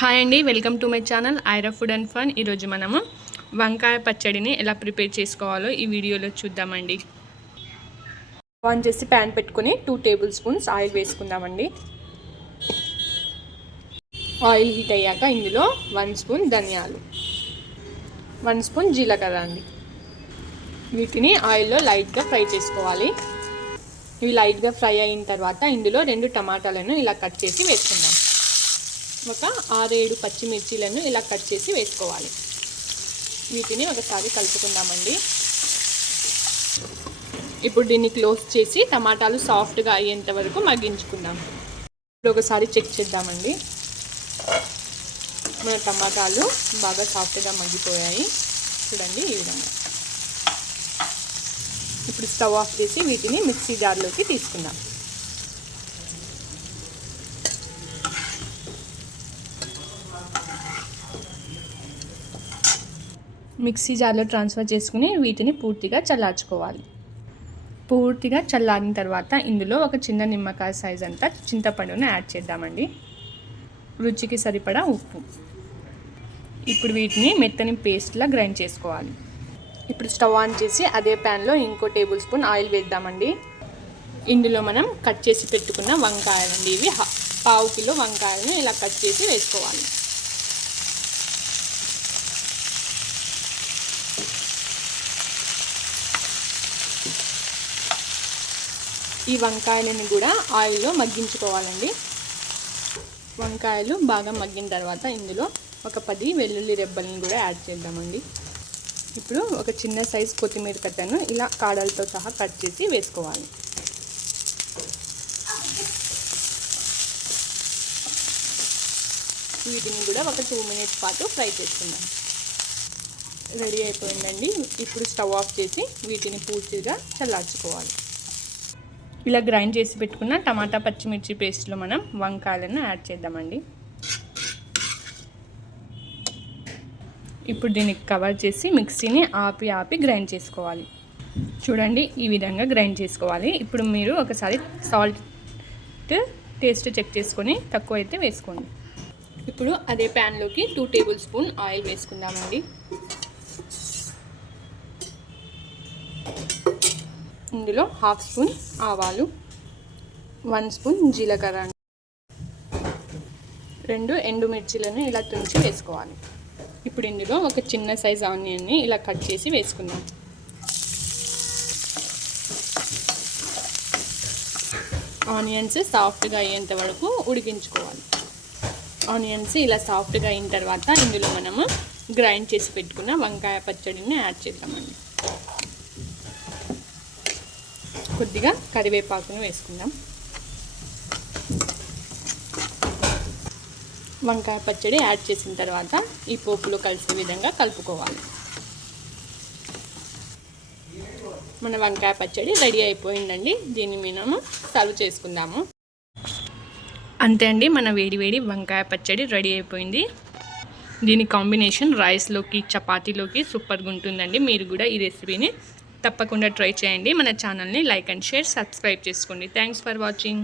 Hi అండి, welcome to my channel Aira food and fun. ఈరోజు మనము వంకాయ పచ్చడిని ఎలా ప్రిపేర్ చేసుకోవాలో ఈ వీడియోలో చూద్దామండి. ఆన్ చేసి ప్యాన్ పెట్టుకుని 2 టేబుల్ స్పూన్స్ ఆయిల్ వేసుకుందామండి. ఆయిల్ హీట్ అయ్యాక ఇందులో 1 స్పూన్ ధనియాలు, 1 స్పూన్ జీలకర్ర అండి. వీటిని ఆయిల్లో లైట్గా ఫ్రై చేసుకోవాలి. ఇవి లైట్గా ఫ్రై అయిన తర్వాత ఇందులో 2 టమాటాలను ఇలా కట్ చేసి వేసుకుందాం. ఒక 6-7 పచ్చిమిర్చీలను ఇలా కట్ చేసి వేసుకోవాలి. వీటిని ఒకసారి కలుపుకుందామండి. ఇప్పుడు దీన్ని క్లోజ్ చేసి టమాటాలు సాఫ్ట్గా అయ్యేంత వరకు మగ్గించుకుందాం. ఇప్పుడు ఒకసారి చెక్ చేద్దామండి. మన టమాటాలు బాగా సాఫ్ట్గా మగ్గిపోయాయి చూడండి, ఈ విధంగా. ఇప్పుడు స్టవ్ ఆఫ్ చేసి వీటిని మిక్సీ జార్లోకి తీసుకుందాం. మిక్సీ జార్లో ట్రాన్స్ఫర్ చేసుకుని వీటిని పూర్తిగా చల్లార్చుకోవాలి. పూర్తిగా చల్లారిన తర్వాత ఇందులో ఒక చిన్న నిమ్మకాయ సైజ్ అంతా చింతపండును యాడ్ చేద్దామండి. రుచికి సరిపడా ఉప్పు. ఇప్పుడు వీటిని మెత్తని పేస్ట్లా గ్రైండ్ చేసుకోవాలి. ఇప్పుడు స్టవ్ ఆన్ చేసి అదే ప్యాన్లో ఇంకో టేబుల్ స్పూన్ ఆయిల్ వేద్దామండి. ఇందులో మనం కట్ చేసి పెట్టుకున్న వంకాయలండి. ఇవి 1/2 కిలో వంకాయలను ఇలా కట్ చేసి వేసుకోవాలి. ఈ వంకాయలని కూడా ఆయిల్లో మగ్గించుకోవాలండి. వంకాయలు బాగా మగ్గిన తర్వాత ఇందులో ఒక 10 వెల్లుల్లి రెబ్బలను కూడా యాడ్ చేద్దామండి. ఇప్పుడు ఒక చిన్న సైజ్ కొత్తిమీర కట్టను ఇలా కాడలతో సహా కట్ చేసి వేసుకోవాలి. వీటిని కూడా ఒక 2 మినిట్స్ పాటు ఫ్రై చేసుకుందాం. రెడీ అయిపోయిందండి. ఇప్పుడు స్టవ్ ఆఫ్ చేసి వీటిని పూర్తిగా చల్లార్చుకోవాలి. ఇలా గ్రైండ్ చేసి పెట్టుకున్న టమాటా పచ్చిమిర్చి పేస్ట్లో మనం వంకాయలను యాడ్ చేద్దామండి. ఇప్పుడు దీనికి కవర్ చేసి మిక్సీని ఆపి గ్రైండ్ చేసుకోవాలి. చూడండి, ఈ విధంగా గ్రైండ్ చేసుకోవాలి. ఇప్పుడు మీరు ఒకసారి సాల్ట్ టేస్ట్ చెక్ చేసుకొని తక్కువ అయితే వేసుకోండి. ఇప్పుడు అదే ప్యాన్లోకి 2 టేబుల్ స్పూన్ ఆయిల్ వేసుకుందామండి. ఇందులో 1/2 స్పూన్ ఆవాలు, 1 స్పూన్ జీలకర్ర, 2 ఎండుమిర్చీలను ఇలా తుంచి వేసుకోవాలి. ఇప్పుడు ఇందులో ఒక చిన్న సైజ్ ఆనియన్ని ఇలా కట్ చేసి వేసుకుందాం. ఆనియన్స్ సాఫ్ట్గా అయ్యేంత వరకు ఉడికించుకోవాలి. ఆనియన్స్ ఇలా సాఫ్ట్గా అయిన తర్వాత ఇందులో మనము గ్రైండ్ చేసి పెట్టుకున్న వంకాయ పచ్చడిని యాడ్ చేద్దామండి. కొద్దిగా కరివేపాకును వేసుకుందాం. వంకాయ పచ్చడి యాడ్ చేసిన తర్వాత ఈ పోపులో కలిసే విధంగా కలుపుకోవాలి. మన వంకాయ పచ్చడి రెడీ అయిపోయిందండి. దీన్ని మనము సర్వ్ చేసుకుందాము. అంతే అండి, మన వేడి వంకాయ పచ్చడి రెడీ అయిపోయింది. దీని కాంబినేషన్ రైస్లోకి చపాతీలోకి సూపర్గా ఉంటుందండి. మీరు కూడా ఈ రెసిపీని తప్పకుండా ట్రై చేయండి. మన ఛానల్ని లైక్ అండ్ షేర్, సబ్స్క్రైబ్ చేసుకోండి. Thanks for watching.